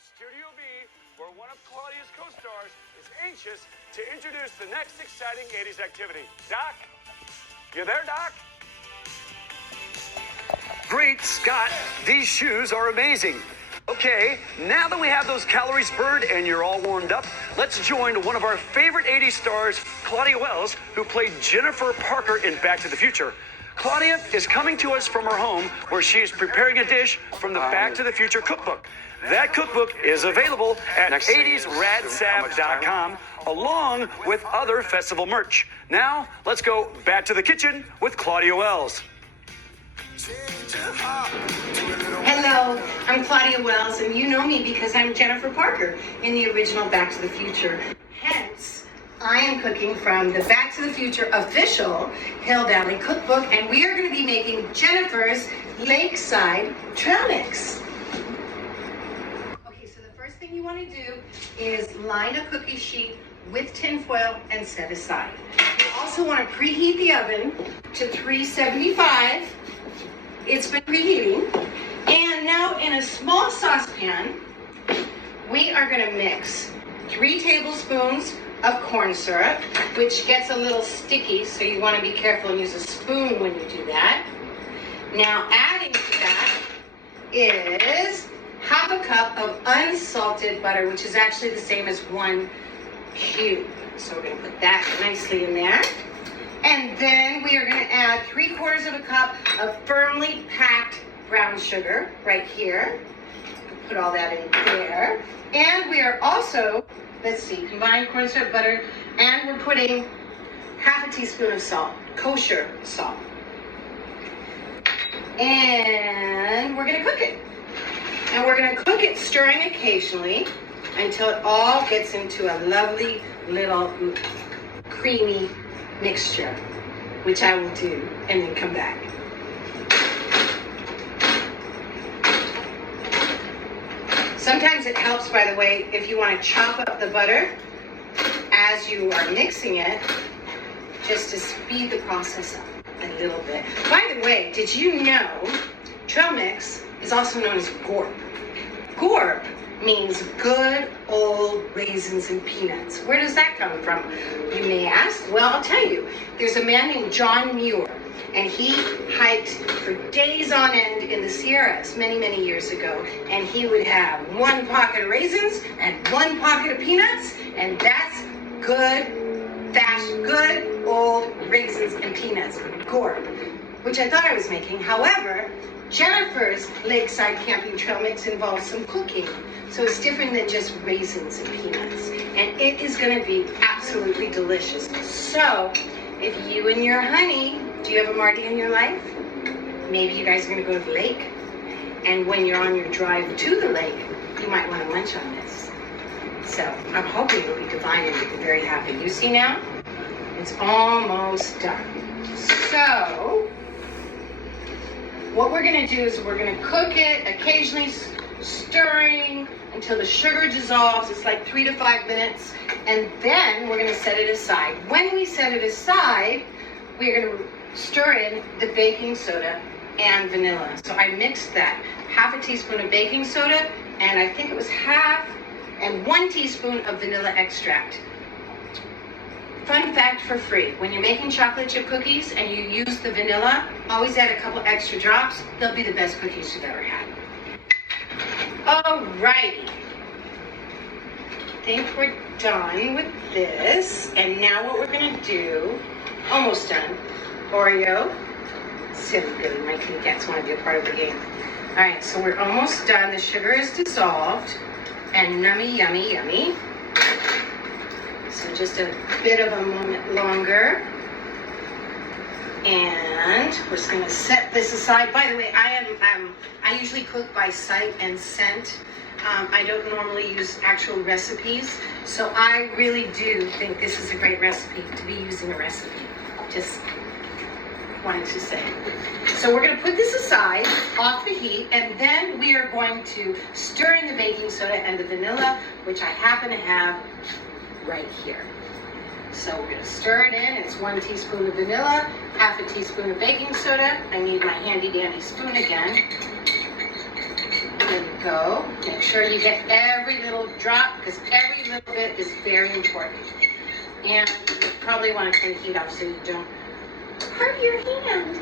Studio B, where one of Claudia's co-stars is anxious to introduce the next exciting 80s activity. Doc? You there, Doc? Great Scott, these shoes are amazing. Okay, now that we have those calories burned and you're all warmed up, let's join one of our favorite 80s stars, Claudia Wells, who played Jennifer Parker in Back to the Future. Claudia is coming to us from her home where she is preparing a dish from the Back to the Future cookbook. That cookbook is available at 80sradsab.com along with other festival merch. Now, let's go back to the kitchen with Claudia Wells. Hello, I'm Claudia Wells, and you know me because I'm Jennifer Parker in the original Back to the Future. Hence, I am cooking from the Back to the Future official Hill Valley cookbook, and we are going to be making Jennifer's Lakeside trail mix. Okay, so the first thing you want to do is line a cookie sheet with tin foil and set aside. You also want to preheat the oven to 375. It's been preheating. And now in a small saucepan, we are going to mix 3 tablespoons of corn syrup, which gets a little sticky, so you want to be careful and use a spoon when you do that. Now adding to that is half a cup of unsalted butter, which is actually the same as 1 cube. So we're going to put that nicely in there. And then we are going to add 3/4 of a cup of firmly packed brown sugar right here. Put all that in there. And we are also, let's see, combined corn syrup, butter, and we're putting half a teaspoon of salt, kosher salt. And we're going to cook it. And we're going to cook it stirring occasionally until it all gets into a lovely little creamy mixture, which I will do and then come back. Sometimes it helps, by the way, if you want to chop up the butter as you are mixing it, just to speed the process up a little bit. By the way, did you know trail mix is also known as gorp? Gorp means good old raisins and peanuts. Where does that come from, you may ask? Well, I'll tell you. There's a man named John Muir, and he hiked for days on end in the Sierras many, many years ago, and he would have 1 pocket of raisins and 1 pocket of peanuts, and that's good old raisins and peanuts, gorp, which I thought I was making. However, Jennifer's Lakeside Camping Trail Mix involves some cooking, so it's different than just raisins and peanuts, and it is going to be absolutely delicious. So, if you and your honey, do you have a Marty in your life? Maybe you guys are going to go to the lake, and when you're on your drive to the lake, you might want to munch on this. So, I'm hoping it'll be divine and you'll be very happy. You see now? It's almost done. So, what we're going to do is we're going to cook it, occasionally stirring until the sugar dissolves. It's like 3 to 5 minutes, and then we're going to set it aside. When we set it aside, we're going to stir in the baking soda and vanilla. So I mixed that. Half a teaspoon of baking soda, and I think it was 1 teaspoon of vanilla extract. Fun fact for free, when you're making chocolate chip cookies and you use the vanilla, always add a couple extra drops. They'll be the best cookies you've ever had. Alrighty. I think we're done with this. And now what we're going to do, almost done, Oreo. Silly Billy, my kitty cats want to be a part of the game. Alright, so we're almost done. The sugar is dissolved. And nummy, yummy, yummy. So just a bit of a moment longer. And we're just going to set this aside. By the way, I usually cook by sight and scent. I don't normally use actual recipes. So I really do think this is a great recipe to be using a recipe. Just wanted to say. So we're going to put this aside off the heat, and then we are going to stir in the baking soda and the vanilla, which I happen to have right here. So we're going to stir it in. It's 1 teaspoon of vanilla, half a teaspoon of baking soda. I need my handy dandy spoon again. There we go. Make sure you get every little drop because every little bit is very important. And you probably want to turn the heat off so you don't hurt your hand.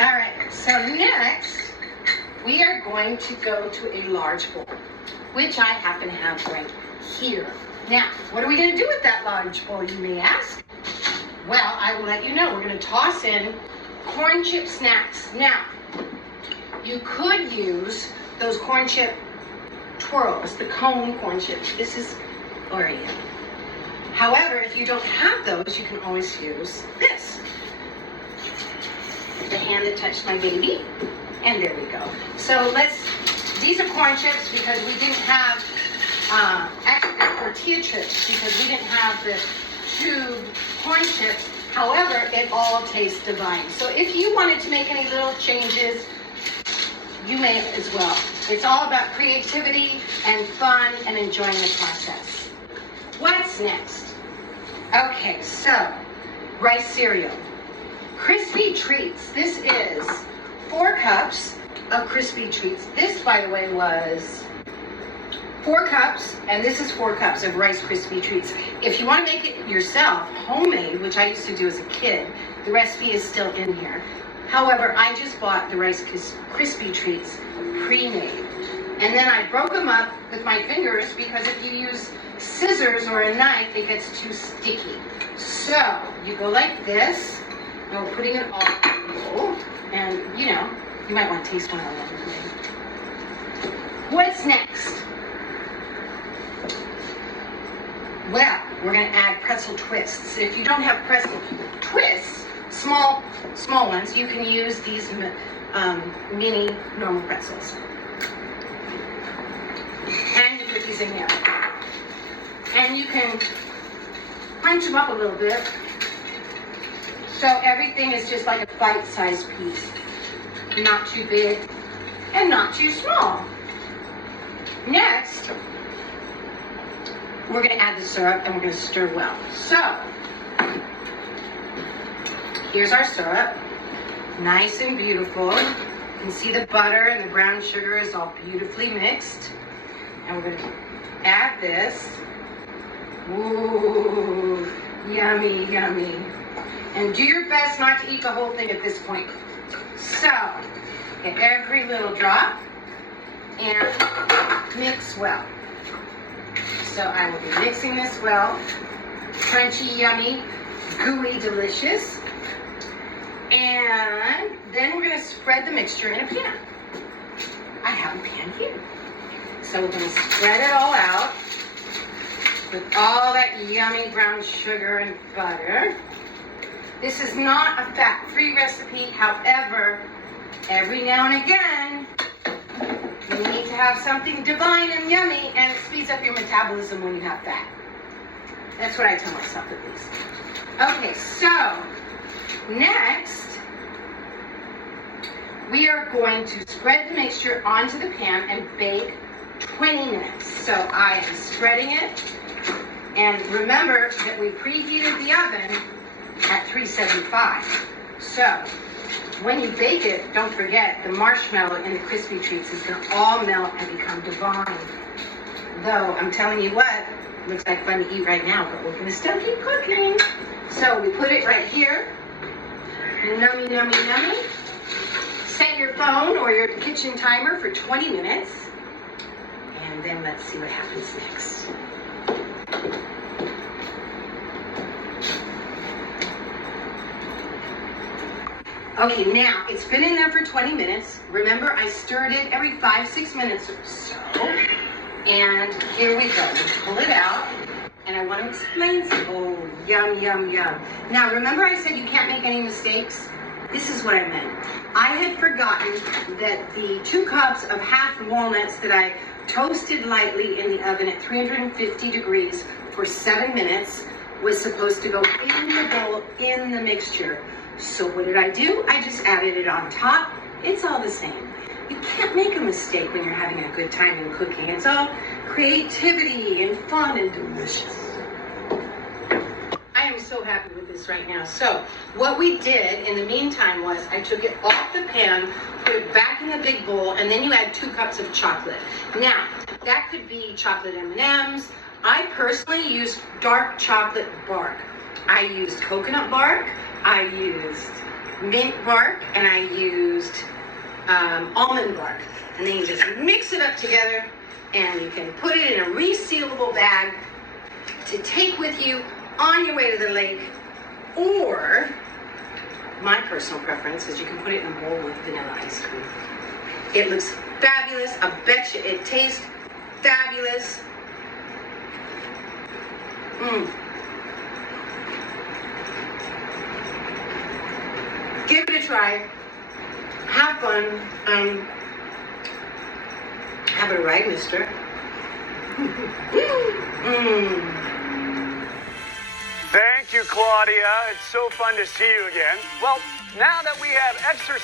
All right, so next we are going to go to a large bowl, which I happen to have right here. Now, what are we going to do with that large bowl, you may ask? Well, I will let you know. We're going to toss in corn chip snacks. Now, you could use those corn chip twirls, the cone corn chips. This is Oreo. However, if you don't have those, you can always use this. The hand that touched my baby. And there we go. So these are corn chips because we didn't have, actually they're tortilla chips because we didn't have the tube corn chips. However, it all tastes divine. So if you wanted to make any little changes, you may as well. It's all about creativity and fun and enjoying the process. What's next? Okay, so rice cereal. Crispy treats. This is 4 cups of crispy treats. This, by the way, was 4 cups, and this is 4 cups of Rice Krispie treats. If you want to make it yourself, homemade, which I used to do as a kid, the recipe is still in here. However, I just bought the Rice Krispie treats pre-made. And then I broke them up with my fingers because if you use scissors or a knife, it gets too sticky. So, you go like this, and we're putting it all in the bowl. And, you know, you might want to taste one of them. What's next? Well, we're going to add pretzel twists. If you don't have pretzel twists, small ones, you can use these mini normal pretzels. And you put these in there. And you can crunch them up a little bit. So everything is just like a bite-sized piece. Not too big and not too small. Next, we're going to add the syrup and we're going to stir well. So, here's our syrup. Nice and beautiful. You can see the butter and the brown sugar is all beautifully mixed. And we're going to add this. Ooh, yummy, yummy. And do your best not to eat the whole thing at this point. So, get every little drop and mix well. So I will be mixing this well. Crunchy, yummy, gooey, delicious. And then we're going to spread the mixture in a pan. I have a pan here. So we're going to spread it all out with all that yummy brown sugar and butter. This is not a fat-free recipe. However, every now and again, you need to have something divine and yummy, and it speeds up your metabolism when you have fat. That's what I tell myself at least. Okay, so next, we are going to spread the mixture onto the pan and bake 20 minutes. So I am spreading it, and remember that we preheated the oven at 375. So when you bake it, don't forget the marshmallow in the crispy treats is going to all melt and become divine. Though I'm telling you what, looks like fun to eat right now, but we're going to still keep cooking. So we put it right here. Nummy, nummy, nummy. Set your phone or your kitchen timer for 20 minutes. And then let's see what happens next. Okay, now it's been in there for 20 minutes. Remember, I stirred it every 5-6 minutes or so. And here we go. We pull it out. And I want to explain something. Oh, yum, yum, yum. Now, remember I said you can't make any mistakes? This is what I meant. I had forgotten that the 2 cups of half walnuts that I toasted lightly in the oven at 350 degrees for 7 minutes was supposed to go in the bowl, in the mixture. So what did I do? I just added it on top. It's all the same. You can't make a mistake when you're having a good time in cooking. It's all creativity and fun and delicious. I am so happy with this right now. So what we did in the meantime was I took it off the pan, put it back in the big bowl, and then you add 2 cups of chocolate. Now, that could be chocolate M&Ms. I personally used dark chocolate bark. I used coconut bark, I used mint bark, and I used almond bark. And then you just mix it up together, and you can put it in a resealable bag to take with you on your way to the lake, or my personal preference is you can put it in a bowl with vanilla ice cream. It looks fabulous. I bet you it tastes fabulous. Give it a try. Have fun. Have it right, mister. Thank you, Claudia. It's so fun to see you again. Well, now that we have exercise